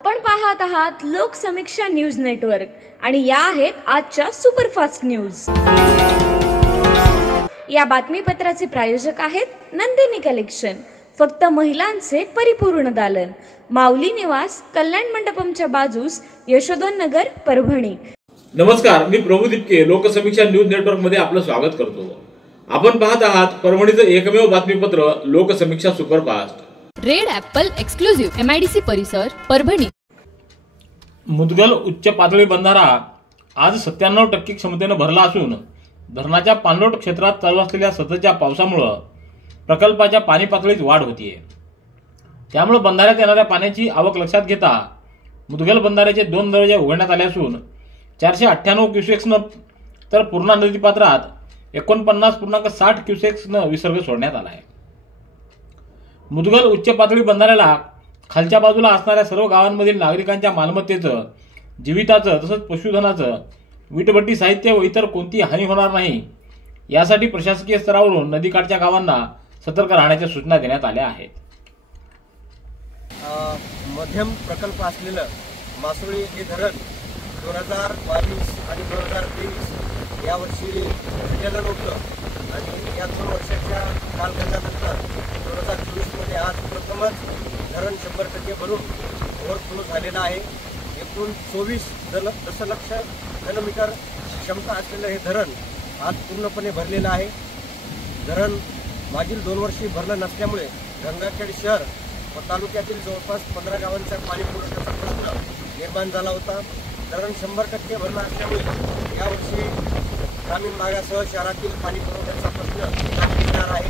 आपण पाहत आहात लोकसमीक्षा न्यूज नेटवर्क आणि या आहेत आजच्या सुपरफास्ट न्यूज। या बातमीपत्राचे प्रायोजक आहेत नंदिनी कलेक्शन, फक्त महिलांचे परिपूर्ण दालन, माऊली निवास, कल्याण मंडपमच्या बाजूस, यशोधन नगर, परभणी। नमस्कार, मी प्रभू दिपके लोकसमीक्षा न्यूज नेटवर्क मध्ये आपलं स्वागत करतो। आपण पाहत आहात परभणीचं एकमेव बातमीपत्र Loksamiksha superfast. Red Apple exclusive MIDC परिसर, परभणी। मुदगल उच्च पातळी बंधारा आज 97% क्षमतेने भरला असून धरणाच्या पाणलोट क्षेत्रात चालू असलेल्या सततच्या पावसामुळे प्रकल्पाच्या पाणी पातळीत वाढ होतीये। त्यामुळे बंधाऱ्यात येणाऱ्या पाण्याची आवक लक्षात घेता मुदगल बंधाऱ्याचे 2 दरवाजे उघडण्यात आले असून 498 क्युसेक्सने तर पूर्णा नदीपात्रात 49.60 क्युसेक्सने विसर्ग सोडण्यात आला आहे। मुदगल उच्च पातळी बंधाऱ्याला खालच्या बाजूला असणाऱ्या सर्व गावांमधील नागरिकांच्या मालमत्तेचं, जीविताचं तसंच पशुधनाचं, वीटभट्टी साहित्य व इतर कोणती हानी होणार नाही यासाठी प्रशासकीय स्तरावरून नदीकाठच्या गावांना सतर्क राहण्याच्या सूचना देण्यात आल्या आहेत। मध्यम प्रकल्प असलेलं मासोळी हे धरण 2022 आणि 2023 यावर्षी भरलेलं नव्हतं आणि या 2 वर्षाच्या कालखंडानंतर 2024 मध्ये आज प्रथमच धरण 100% भरून ओव्हरफ्लो झालेलं आहे। एकूण 24 दशलक्ष घनमीटर क्षमता असलेलं हे धरण आज पूर्णपणे भरलेलं आहे। धरण मागील 2 वर्षी भरलं नसल्यामुळे गंगाखेड शहर व तालुक्यातील जवळपास 15 गावांचा पाणी पुरवठ्याचा प्रश्न निर्माण झाला होता। धरण 100% भरलं असल्यामुळे यावर्षी ग्रामीण भागासह शहरातील पाणी पुरवठ्याचा प्रश्न येणार आहे।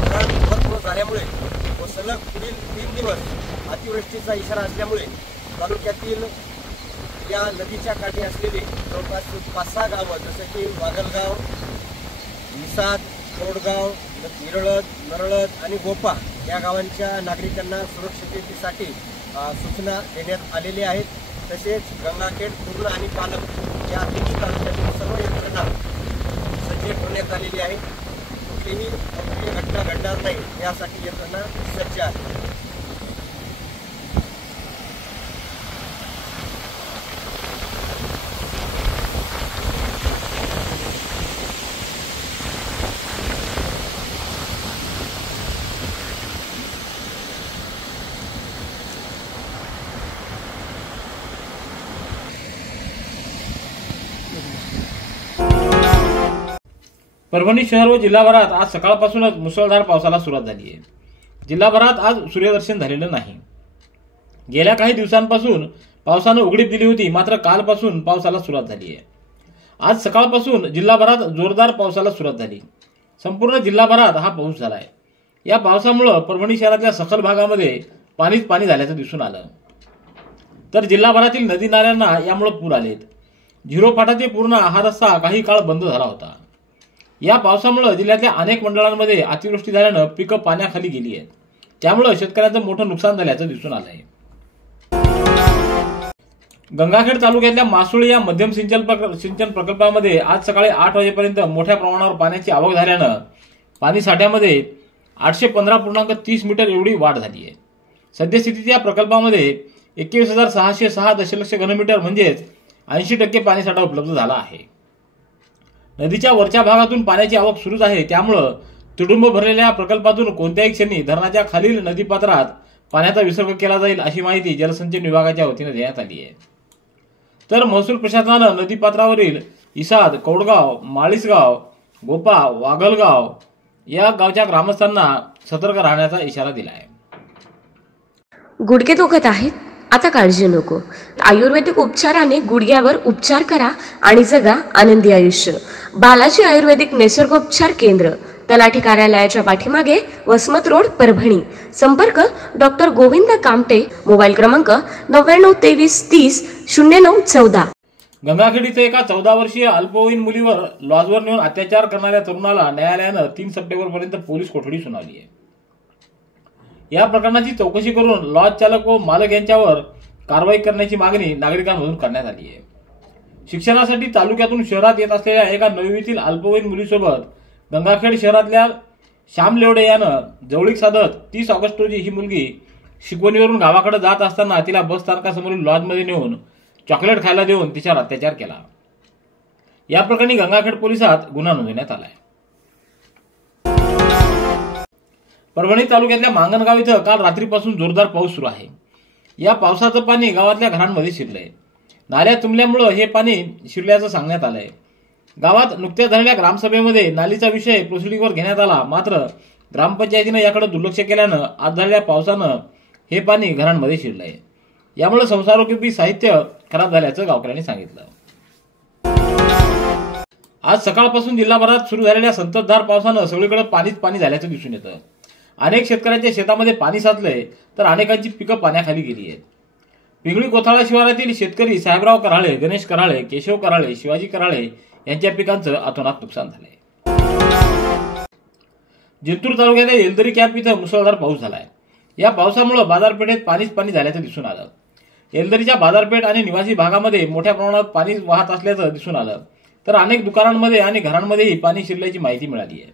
धरण ओव्हरफ्लो झाल्यामुळे व सलग पुढील 3 दिवस अतिवृष्टीचा इशारा असल्यामुळे तालुक्यातील या नदीच्या काठी असलेली जवळपास 5-6 गावं जसे की वागलगाव, निसाद, कोरडगाव, निरळद, नरळद आणि गोपा या गावांच्या नागरिकांना सुरक्षिततेसाठी सूचना देण्यात आलेल्या आहेत। तसेच गंगाखेड, पूर्णा आणि पालम या तिन्ही तालुक्यातील सर्व यंत्रणा सज्ज ठेवण्यात आलेली आहे। कुठलीही अप्रिय घटना घडणार नाही यासाठी यंत्रणा सज्ज आहे। परभणी शहर व जिल्हाभरात आज सकाळपासूनच मुसळधार पावसाला सुरुवात झाली आहे। जिल्हाभरात आज सूर्यदर्शन झालेलं नाही। गेल्या काही दिवसांपासून पावसानं उघडीप दिली होती, मात्र कालपासून पावसाला सुरुवात झाली आहे। आज सकाळपासून जिल्हाभरात जोरदार पावसाला सुरुवात झाली। संपूर्ण जिल्हाभरात हा पाऊस झाला आहे। या पावसामुळे परभणी शहरातल्या सखल भागामध्ये पाणीच पाणी झाल्याचं दिसून आलं। तर जिल्हाभरातील नदी नाल्यांना यामुळे पूर आलेत। झिरो फाटा ते पूर्णा हा रस्ता काही काळ बंद झाला होता। या पावसामुळे जिल्ह्यातल्या अनेक मंडळांमध्ये अतिवृष्टी झाल्यानं पिकं पाण्याखाली गेली आहेत। त्यामुळे शेतकऱ्यांचं मोठं नुकसान झाल्याचं दिसून आलंय। गंगाखेड तालुक्यातल्या मासोळी या मध्यम सिंचन प्रकल्पामध्ये आज सकाळी 8 वाजेपर्यंत मोठ्या प्रमाणावर पाण्याची आवक झाल्यानं पाणी साठ्यामध्ये 815.30 मीटर एवढी वाढ झाली आहे। सद्यस्थितीत या प्रकल्पामध्ये 21,606 दशलक्ष घनमीटर म्हणजेच 80% पाणीसाठा उपलब्ध झाला आहे। नदीच्या वरच्या भागातून पाण्याची आवक सुरूच आहे। त्यामुळे तुडुंब भरलेल्या प्रकल्पातून कोणत्याही क्षणी धरणाच्या खालील नदीपात्रात पाण्याचा विसर्ग केला जाईल अशी माहिती जलसंचन विभागाच्या वतीने देण्यात आली आहे। तर महसूल प्रशासनानं नदीपात्रावरील इसाद, कौडगाव, माळीसगाव, गोपा, वागलगाव या गावच्या ग्रामस्थांना सतर्क राहण्याचा इशारा दिला आहे। गुडघे दुखत आहेत? आता काळजी नको। आयुर्वेदिक उपचाराने गुडघ्यावर उपचार करा आणि जगा आनंदी आयुष्य। बालाजी आयुर्वेदिक निसर्गोपचार केंद्र, तलाठी कार्यालयाच्या पाठीमागे, वसमत रोड, परभणी। संपर्क डॉक्टर गोविंद कामटे, मोबाईल क्रमांक 9923300914। गंगाखेड इथे एका 14 वर्षीय अल्पवयीन मुलीवर लॉजवर नेऊन अत्याचार करणाऱ्या तरुणाला न्यायालयानं 3 सप्टेंबरपर्यंत पोलीस कोठडी सुनावली आहे। या प्रकरणाची चौकशी करून लॉज चालक व मालक यांच्यावर कारवाई करण्याची मागणी नागरिकांमधून करण्यात आली आहे। शिक्षणासाठी तालुक्यातून शहरात येत असलेल्या एका 9वीतील अल्पवयीन मुलीसोबत गंगाखेड शहरातल्या श्याम लेवडे यानं जवळीक साधत 30 ऑगस्ट रोजी ही मुलगी शिकवणीवरून गावाकडे जात असताना तिला बस स्थानकासमोरील लॉजमध्ये नेऊन चॉकलेट खायला देऊन तिच्यावर अत्याचार केला। या प्रकरणी गंगाखेड पोलिसात गुन्हा नोंदवण्यात आलाय। परभणी तालुक्यातल्या मांगणगाव इथं काल रात्रीपासून जोरदार पाऊस सुरू आहे। या पावसाचं पाणी गावातल्या घरांमध्ये शिरलंय। नाल्या तुंबल्यामुळे हे पाणी शिरल्याचं सांगण्यात आलंय। गावात नुकत्याच झालेल्या ग्रामसभेमध्ये नालीचा विषय प्रोसिडिंगवर घेण्यात आला, मात्र ग्रामपंचायतीनं याकडे दुर्लक्ष केल्यानं आज झालेल्या पावसानं हे पाणी घरांमध्ये शिरलंय। यामुळे संसारोपयोगी साहित्य खराब झाल्याचं गावकऱ्यांनी सांगितलं। आज सकाळपासून जिल्हाभरात सुरू झालेल्या संततधार पावसानं सगळीकडे पाणीच पाणी झाल्याचं दिसून येतं। अनेक शेतकऱ्यांच्या शेतामध्ये पाणी साचलंय, तर अनेकांची पिकं पाण्याखाली गेली आहेत। पिंगळी कोथाळा शिवारातील शेतकरी साहेबराव कराळे, गणेश कराळे, केशव कराळे, शिवाजी कराळे यांच्या पिकांचं अतोनात नुकसान झालंय। जिंतूर तालुक्याच्या येलदरी कॅम्प इथं मुसळधार पाऊस झालाय। या पावसामुळे बाजारपेठेत पाणीच पाणी झाल्याचं दिसून आलं। येलदरीच्या बाजारपेठ आणि निवासी भागामध्ये मोठ्या प्रमाणात पाणी वाहत असल्याचं दिसून आलं, तर अनेक दुकानांमध्ये आणि घरांमध्येही पाणी शिरल्याची माहिती मिळाली आहे।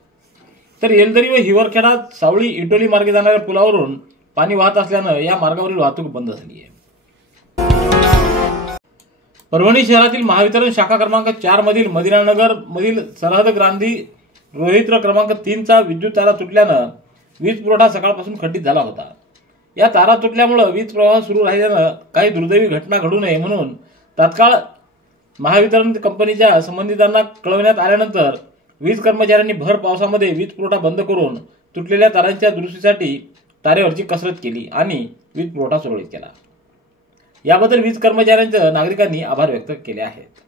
तर येलदरी व हिवरखेडा सावळी इटोली मार्गे जाणाऱ्या पुलावरून पाणी वाहत असल्यानं या मार्गावरील वाहतूक बंद झाली आहे। परभणी शहरातील महावितरण शाखा क्रमांक 4 मधील मदिनानगर मधील सरहद ग्रांधी रोहित्र क्रमांक 3चा विद्युत तारा तुटल्यानं वीज पुरवठा सकाळपासून खंडित झाला होता। या तारा तुटल्यामुळे वीज प्रवाह सुरू राहिल्यानं काही दुर्दैवी घटना घडू नये म्हणून तात्काळ महावितरण कंपनीच्या संबंधितांना कळवण्यात आल्यानंतर वीज कर्मचाऱ्यांनी भर पावसामध्ये वीज पुरवठा बंद करून तुटलेल्या तारांच्या दुरुस्तीसाठी तारेवरची कसरत केली आणि वीज पुरवठा सुरळीत केला। याबद्दल वीज कर्मचाऱ्यांचे नागरिकांनी आभार व्यक्त केले आहेत।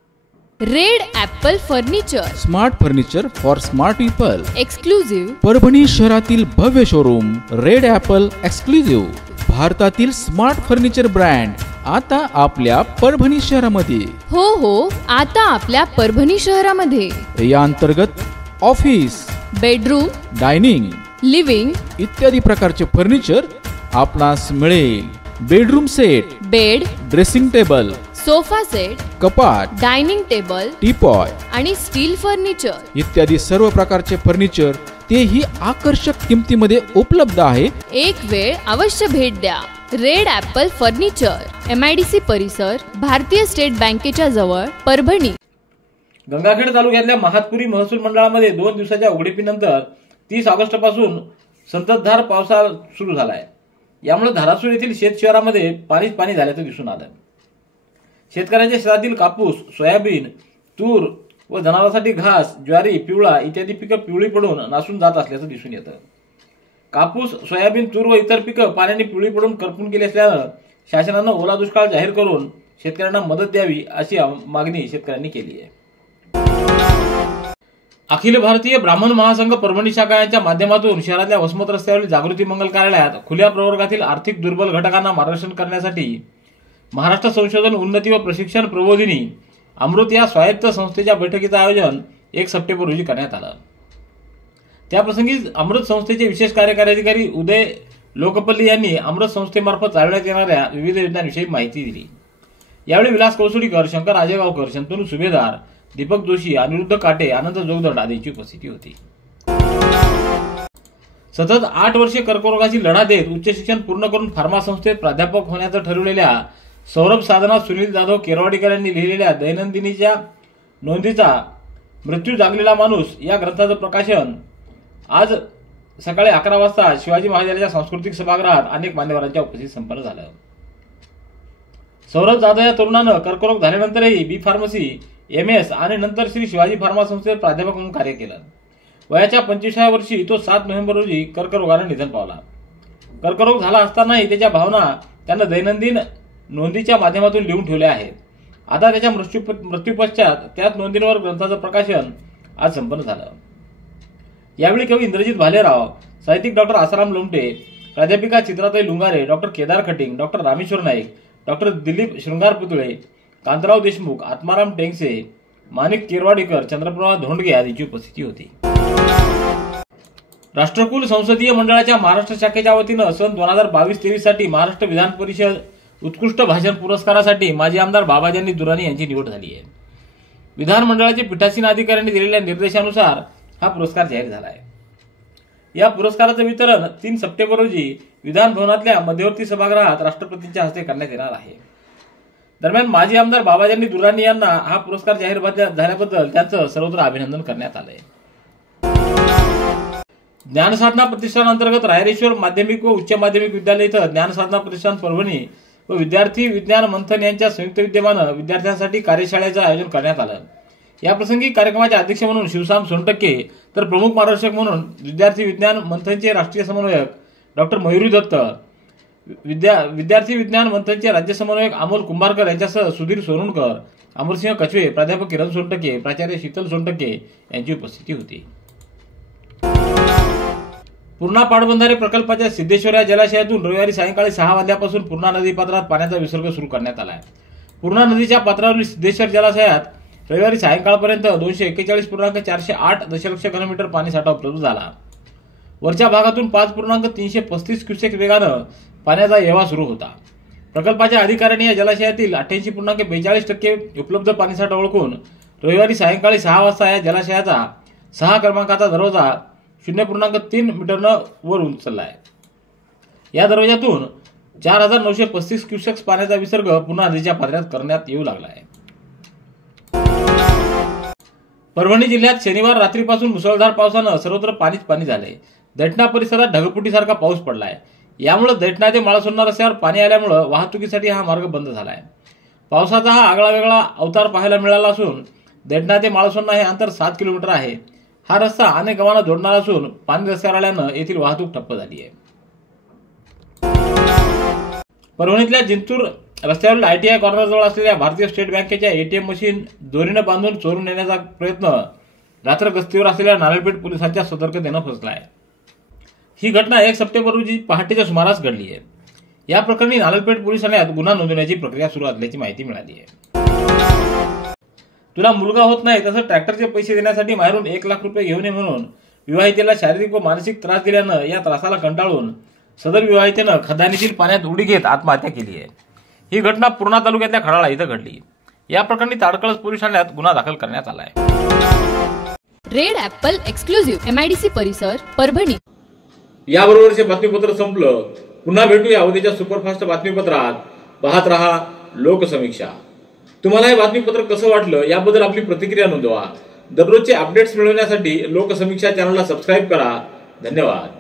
Red Apple furniture, smart furniture for smart people, exclusive Parbhani शहरातील भव्य शोरूम रेड ॲपल एक्सक्लुझिव्ह, भारतातील स्मार्ट फर्निचर ब्रँड आता आपल्या परभणी शहरामध्ये। हो, आता आपल्या परभणी शहरामध्ये। या अंतर्गत ऑफिस, बेडरूम, डायनिंग, लिव्हिंग इत्यादी प्रकारचे फर्निचर आपणास मिळेल। Bedroom set, bed, dressing table, sofa set, कपाट, डायनिंग टेबल, टीपॉय आणि स्टील फर्निचर इत्यादी सर्व प्रकारचे फर्निचर तेही आकर्षक किमतीमध्ये उपलब्ध आहे। एक वेळ अवश्य भेट द्या। रेड ॲपल फर्निचर, MIDC परिसर, भारतीय स्टेट बँकेच्या जवळ, परभणी। गंगाखेड तालुक्यातल्या महातपुरी महसूल मंडळामध्ये 2 दिवसाच्या उघडीपीनंतर 30 ऑगस्ट पासून संततधार पावसा सुरू झालाय। यामुळे धारासूर येथील शेत शिवारामध्ये पाणीच पाणी झाल्याचं दिसून आलं। शेतकऱ्यांच्या शेतातील कापूस, सोयाबीन, तूर व जनावरांसाठी घास, ज्वारी, पिवळा इत्यादी पिकं पिवळी पडून नासून जात असल्याचं दिसून येतं। कापूस, सोयाबीन, तूर व इतर पिकं पाण्याने पिवळी पडून करपून गेली असल्यानं शासनानं ओला दुष्काळ जाहीर करून शेतकऱ्यांना मदत द्यावी अशी मागणी शेतकऱ्यांनी केली आहे। अखिल भारतीय ब्राह्मण महासंघ परभणी शाखा यांच्या माध्यमातून शहरातल्या वसमत रस्त्यावरील जागृती मंगल कार्यालयात खुल्या प्रवर्गातील आर्थिक दुर्बल घटकांना मार्गदर्शन करण्यासाठी महाराष्ट्र संशोधन उन्नती व प्रशिक्षण प्रबोधिनी अमृत या स्वायत्त संस्थेच्या बैठकीचं आयोजन 1 सप्टेंबर रोजी करण्यात आलं। त्याप्रसंगी अमृत संस्थेचे विशेष कार्यकारी अधिकारी उदय लोकपल्ली यांनी अमृत संस्थेमार्फत चालवण्यात येणाऱ्या विविध योजनांविषयी माहिती दिली। यावेळी विलास कौसुडीकर, शंकर आजेगावकर, शंतनू सुभेदार, दीपक जोशी, अनिरुद्ध काटे, आनंद जोगदंड आदींची उपस्थिती होती। सतत 8 वर्षे कर्करोगाची लढा देत उच्च शिक्षण पूर्ण करून फार्मा संस्थेत प्राध्यापक होण्याचं ठरवलेल्या सौरभ साधना सुनील जाधव केरवाडीकर यांनी लिहिलेल्या दैनंदिनीच्या नोंदीचा मृत्यू जागलेला माणूस या ग्रंथाचं प्रकाशन आज सकाळी 11 वाजता शिवाजी महाराजांच्या सांस्कृतिक सभागृहात अनेक मान्यवरांच्या उपस्थितीत संपन्न झालं। सौरभ जाधव या तरुणानं कर्करोग झाल्यानंतरही बी फार्मसी, MS आणि नंतर श्री शिवाजी फार्मा संस्थेत प्राध्यापक म्हणून कार्य केलं। वयाच्या 25व्या वर्षी तो 7 नोव्हेंबर रोजी कर्करोगानं निधन पावला। कर्करोग झाला असतानाही त्याच्या भावना त्यानं दैनंदिन नोंदीच्या माध्यमातून लिहून ठेवल्या आहेत। आता त्याच्या मृत्यूपश्चात त्याच नोंदींवर ग्रंथाचं प्रकाशन आज संपन्न झालं। यावेळी कवी इंद्रजित भालेराव, साहित्यिक डॉक्टर आसाराम लोमटे, प्राध्यापिका Chitratai Lungare, doctor Kedar Khating, doctor Rameshwar Naik, doctor Dilip Shringar Putale, कांतराव Deshmukh, Atmaram Tengse, माणिक केरवाडीकर, चंद्रप्रभा धोंडगे आदींची उपस्थिती होती। राष्ट्रकुल संसदीय मंडळाच्या महाराष्ट्र शाखेच्या वतीनं सन 2022-23 साठी महाराष्ट्र विधान परिषद उत्कृष्ट भाषण पुरस्कारासाठी माजी आमदार बाबाजानी दुराणी यांची निवड झाली आहे। विधान मंडळाचे पीठासीन अधिकाऱ्यांनी दिलेल्या निर्देशानुसार हा पुरस्कार जाहीर झाला आहे। या पुरस्काराचं वितरण 3 सप्टेंबर रोजी विधान भवनातल्या मध्यवर्ती सभागृहात राष्ट्रपतींच्या हस्ते करण्यात येणार आहे। दरम्यान माजी आमदार बाबाजानी दुर्राणी यांना हा पुरस्कार जाहीर झाल्याबद्दल त्यांचं सर्वत्र अभिनंदन करण्यात आलंय। ज्ञानसाधना प्रतिष्ठान अंतर्गत रायरेश्वर माध्यमिक व उच्च माध्यमिक विद्यालय इथं ज्ञानसाधना प्रतिष्ठान परभणी व विद्यार्थी विज्ञान मंथन यांच्या संयुक्त विद्यमानं विद्यार्थ्यांसाठी कार्यशाळेचं आयोजन करण्यात आलं। याप्रसंगी कार्यक्रमाचे अध्यक्ष म्हणून शिवसाम सोनटक्के तर प्रमुख मार्गदर्शक म्हणून विद्यार्थी विज्ञान मंथनचे राष्ट्रीय समन्वयक डॉक्टर मयुरी दत्त, विद्यार्थी विज्ञान मंथनचे राज्य समन्वयक अमोल कुंभारकर यांच्यासह सुधीर सोनूणकर, अमरसिंह कछवे, प्राध्यापक किरण सोनटक्के, प्राचार्य शीतल सोनटक्के यांची उपस्थिती होती। पूर्णा पाटबंधारे प्रकल्पाच्या सिद्धेश्वर या जलाशयातून रविवारी सायंकाळी 6 वाजल्यापासून पूर्णा नदी पात्रात पाण्याचा विसर्ग सुरू करण्यात आला आहे। पूर्णा नदीच्या पात्रावरील सिद्धेश्वर जलाशयात रविवारी सायंकाळपर्यंत 241.408 दशलक्ष घनमीटर पाणीसाठा उपलब्ध झाला। वरच्या भागातून 5.335 क्युसेक वेगानं पाण्याचा येवा सुरू होता। प्रकल्पाच्या अधिकाऱ्यांनी या जलाशयातील 88.42% उपलब्ध पाणीसाठा ओळखून रविवारी सायंकाळी 6 वाजता या जलाशयाचा 6 क्रमांकाचा दरवाजा 0.3 मीटरनं वर उचलला आहे। या दरवाजातून 4935 क्युसेक्स पाण्याचा विसर्ग पुन्हा नदीच्या पात्रात करण्यात येऊ लागला आहे। परभणी जिल्ह्यात शनिवार रात्रीपासून मुसळधार पावसानं सर्वत्र पाणी झाले। दैठणा परिसरात ढगफुटीसारखा पाऊस पडलाय। यामुळे दैठणा ते माळसोन्ना रस्त्यावर पाणी आल्यामुळे वाहतुकीसाठी हा मार्ग बंद झालाय। पावसाचा हा आगळा वेगळा अवतार पाहायला मिळाला असून दैठणा ते माळसोन्ना हे अंतर 7 किलोमीटर आहे। हा रस्ता अनेक गावांना जोडणारा असून पाणी रस्त्यावर आल्यानं येथील वाहतूक ठप्प झाली आहे। परभणीतल्या जिंतूर रस्त्यावरील ITI कॉर्नरजवळ असलेल्या भारतीय स्टेट बँकेच्या ATM मशीन दोरीनं बांधून चोरून नेण्याचा प्रयत्न रात्र गस्तीवर असलेल्या नारळपेठ पोलिसांच्या सतर्कतेनं फसला आहे। ही घटना 1 सप्टेंबर रोजी पहाटेच्या सुमारास घडली आहे। या प्रकरणी नारळपेठ पोलीस ठाण्यात गुन्हा नोंदवण्याची प्रक्रिया सुरू असल्याची माहिती मिळाली आहे। तुला मुलगा होत नाही तसं ट्रॅक्टरचे पैसे देण्यासाठी बाहेरून 1 लाख रुपये घेऊन ये म्हणून विवाहितेला शारीरिक व मानसिक त्रास दिल्यानं या त्रासाला कंटाळून सदर विवाहितेनं खदानीतील पाण्यात उडी घेत आत्महत्या केली आहे। ही घटना पूर्णा तालुक्यातल्या खडाळा इथं घडली। या प्रकरणी ताडकळस पोलीस ठाण्यात गुन्हा दाखल करण्यात आला आहे। रेड ॲपल एक्सक्लुझिव्ह MIDC परिसर परभणी। याबरोबरचे बातमीपत्र संपलं। पुन्हा भेटूया उद्याच्या सुपरफास्ट बातमीपत्रात। पाहत रहा लोकसमीक्षा। तुम्हाला हे बातमीपत्र कसं वाटलं याबद्दल आपली प्रतिक्रिया नोंदवा। दररोजचे अपडेट्स मिळवण्यासाठी लोकसमीक्षा चॅनलला सबस्क्राईब करा। धन्यवाद।